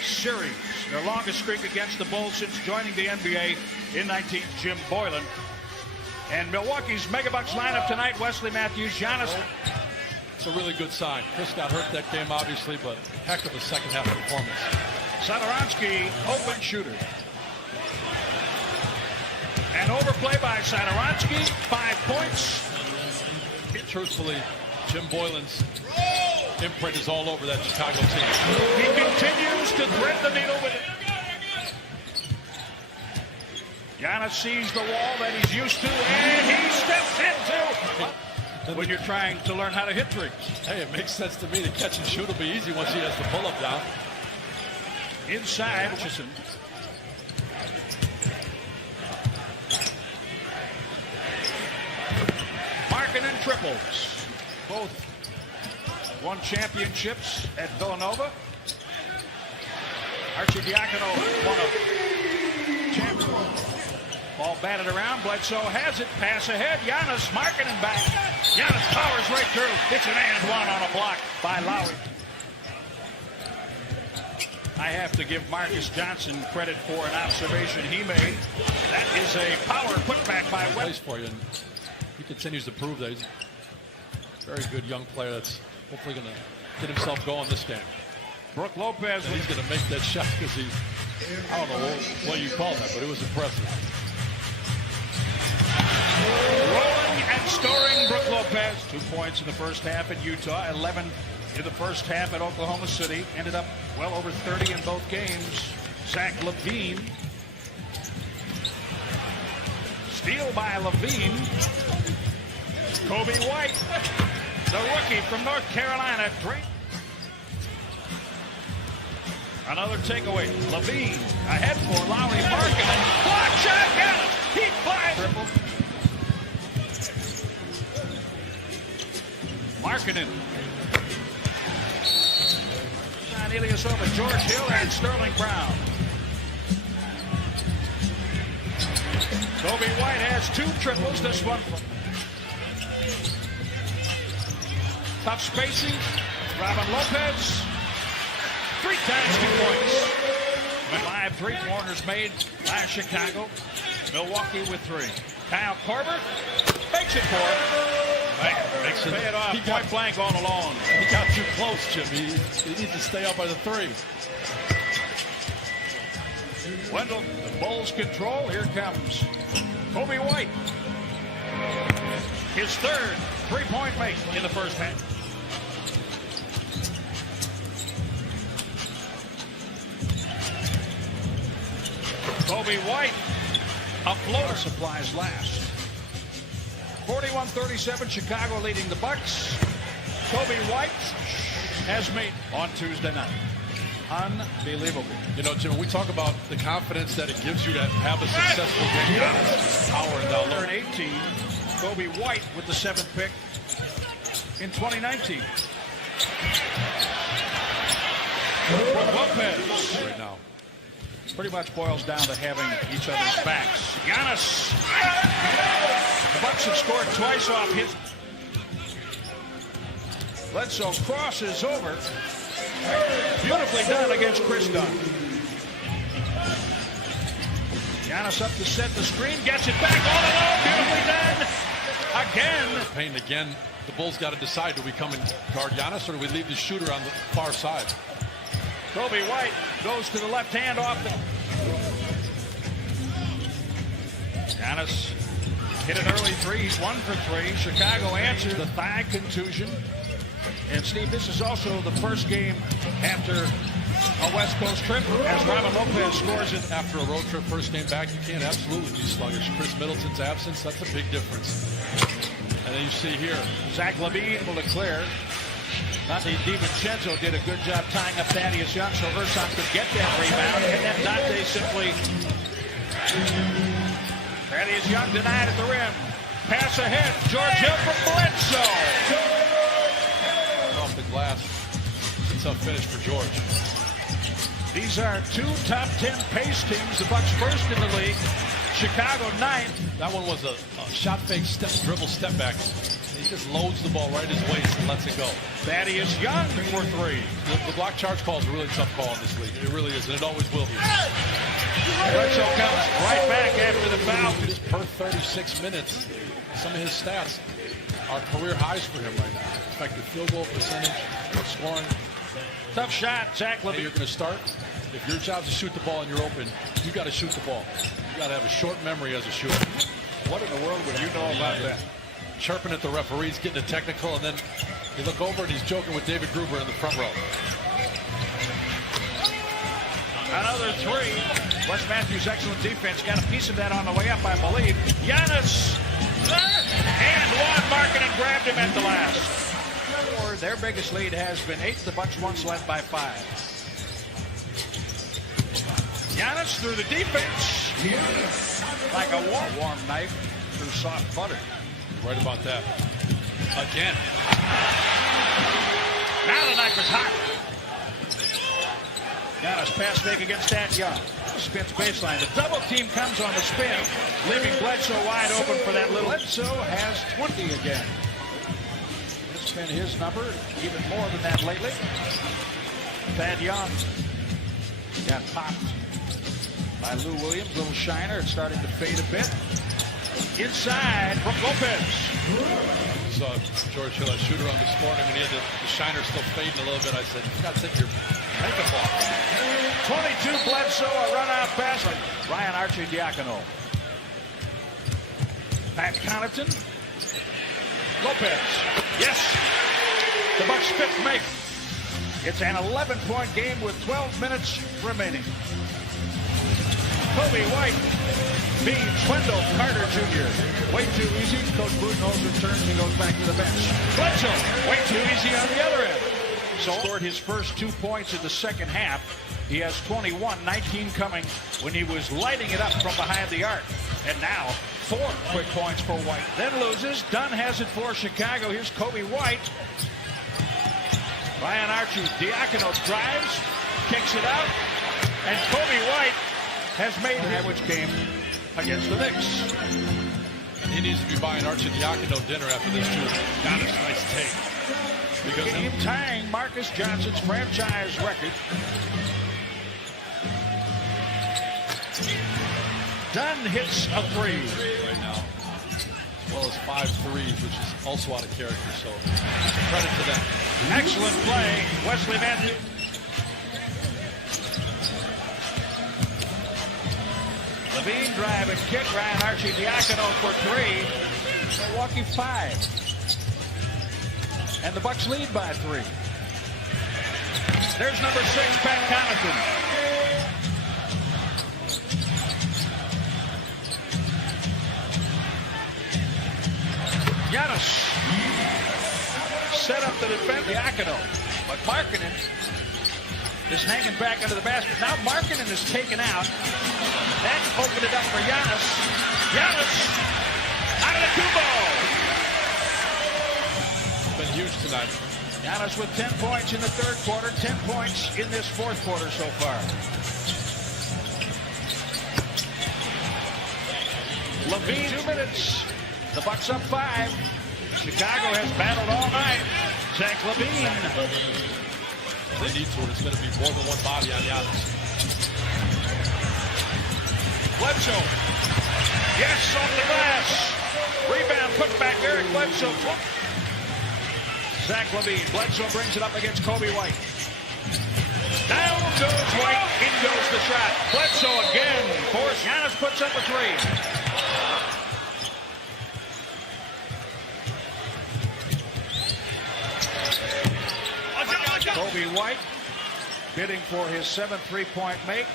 Series, their longest streak against the Bulls since joining the NBA in 19. Jim Boylan. And Milwaukee's Megabucks lineup tonight: Wesley Matthews, Giannis. It's a really good sign. Chris got hurt that game, obviously, but heck of a second half performance. Satoransky, open shooter. An overplay by Satoransky, 5 points. Truthfully, Jim Boylan's imprint is all over that Chicago team. He continues to thread the needle with it. Giannis sees the wall that he's used to, and he steps into. When you're trying to learn how to hit threes. Hey, it makes sense to me. The catch and shoot will be easy once he has the pull-up down. Inside, Hutchison. Markkanen triples. Both won championships at Villanova. Arcidiacono won a championship. Ball batted around. Bledsoe has it. Pass ahead. Giannis, Markkanen back. Giannis powers right through. It's an and one on a block by Lowry. I have to give Marcus Johnson credit for an observation he made. That is a power putback by West. For you, and he continues to prove that he's a very good young player that's hopefully going to get himself going this game. Brook Lopez. And he's going to make that shot because he, I don't know what you call that, but it was impressive. Rolling and scoring, Brook Lopez. 2 points in the first half at Utah, 11 in the first half at Oklahoma City. Ended up well over 30 in both games. Zach LaVine. Steal by LaVine. Kobe White, the rookie from North Carolina. Great. Another takeaway. LaVine ahead for Lowry. Markkanen. Block shot. Yes. He flies. Triple. Markkanen. John Ilyasova, George Hill, and Sterling Brown. Kobe White has 2 triples. This one. Tough spacing. Robin Lopez. 3 times 2 points. 5 3-pointers made by Chicago. Milwaukee with 3. Kyle Korver makes it for it. Makes it off. He got point blank all along. He got too close, Jim. He needs to stay up by the 3. Wendell, the Bulls control. Here comes Kobe White. His 3rd 3-point make in the first half. Kobe White, a floater. Supplies last. 41-37, Chicago leading the Bucks. Kobe White has made on Tuesday night. Unbelievable. You know, Jim, we talk about the confidence that it gives you to have a successful game. Power and down low. 18. Kobe White with the 7th pick in 2019. Lopez right now. Pretty much boils down to having each other's backs. Giannis. The Bucks have scored twice off his. Bledsoe crosses over. Beautifully done against Chris Dunn. Giannis up to set the screen. Gets it back all alone. Beautifully done. Again. Payne again. The Bulls got to decide, do we come and guard Giannis or do we leave the shooter on the far side? Kobe White goes to the left hand off the. Giannis hit an early 3. He's 1 for 3. Chicago answers the thigh contusion. And Steve, this is also the first game after a West Coast trip as Robin Lopez scores it. After a road trip, first game back, you can't absolutely be sluggish. Chris Middleton's absence, that's a big difference. And then you see here, Zach LaVine will declare. Dante DiVincenzo did a good job tying up Thaddeus Young so Ersan could get that rebound. And then Dante simply. Thaddeus Young denied at the rim. Pass ahead. George Hill from Bledsoe. Off the glass. It's a finish for George. These are 2 top 10 pace teams. The Bucks first in the league. Chicago 9th. That one was a shot fake dribble step back. just loads the ball right at his waist and lets it go. Thaddeus Young for three. The block charge call is a really tough call in this league. It really is, and it always will be. Bledsoe comes right back after the foul. Just per 36 minutes, some of his stats are career highs for him right now. Effective field goal percentage, scoring. Tough shot, Zach Hey, LaVine. you're going to start. If your job is to shoot the ball and you're open, you got to shoot the ball. You got to have a short memory as a shooter. What in the world would you know about that? Chirping at the referees, getting a technical, and then you look over and he's joking with David Gruber in the front row. Another three. Wes Matthews' excellent defense. Got a piece of that on the way up, I believe. Giannis. And one. Markkanen grabbed him at the last. Their biggest lead has been 8. The Bucks once led by 5. Giannis through the defense. Like a warm knife through soft butter. You're right about that. Again. Now the knife is hot. Giannis pass fake against that Young. Spins baseline. The double team comes on the spin, leaving Bledsoe wide open for that little. Bledsoe has 20 again. It's been his number, even more than that lately. Thad Young got popped by Lou Williams. Little shiner. It's starting to fade a bit. Inside from Lopez. Saw George Hill, a shooter on this morning, when he had the shiner still fading a little bit. I said, you got to take your makeup off. 22 Bledsoe, a run out pass. Ryan Arcidiacono. Pat Connaughton. Lopez. Yes. The Bucks' 5th make. It's an 11-point game with 12 minutes remaining. Kobe White beats Wendell Carter Jr. Way too easy. Coach Budenholzer returns and goes back to the bench. Bledsoe, way too easy on the other end. So scored his first 2 points in the second half. He has 21, 19 coming when he was lighting it up from behind the arc. And now 4 quick points for White. Then loses. Dunn has it for Chicago. Here's Kobe White. Ryan Arcidiacono drives, kicks it out, and Kobe White has made which game against the Knicks. And he needs to be buying Arcidiacono dinner after this too. Got a nice take. Because game tying Marcus Johnson's franchise record. Dunn hits a 3 right now, as well as 5 threes, which is also out of character. So credit to them. Excellent play, Wesley Matthews. LaVine drive and kick. Ryan Arcidiacono for 3. Milwaukee 5. And the Bucks lead by 3. There's number 6, Pat Connaughton. Giannis set up the defense, Diacono, but Markkanen is hanging back under the basket. Now Markkanen is taken out. That opened it up for Giannis. Giannis out of the 2 ball. It's been huge tonight. Giannis with 10 points in the 3rd quarter, 10 points in this 4th quarter so far. LaVine, 2 minutes. The Bucks up 5. Chicago has battled all night. Zach LaVine. They need to. It's going to be more than one body on Giannis. Bledsoe. Yes, off the glass. Rebound, put back Eric Bledsoe. Zach LaVine. Bledsoe brings it up against Kobe White. Down goes White. In goes the shot. Bledsoe again. Force. Giannis puts up a 3. Kobe White bidding for his 7th 3-point make.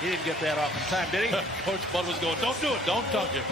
He didn't get that off in time, did he? Coach Bud was going, don't do it, don't dunk it.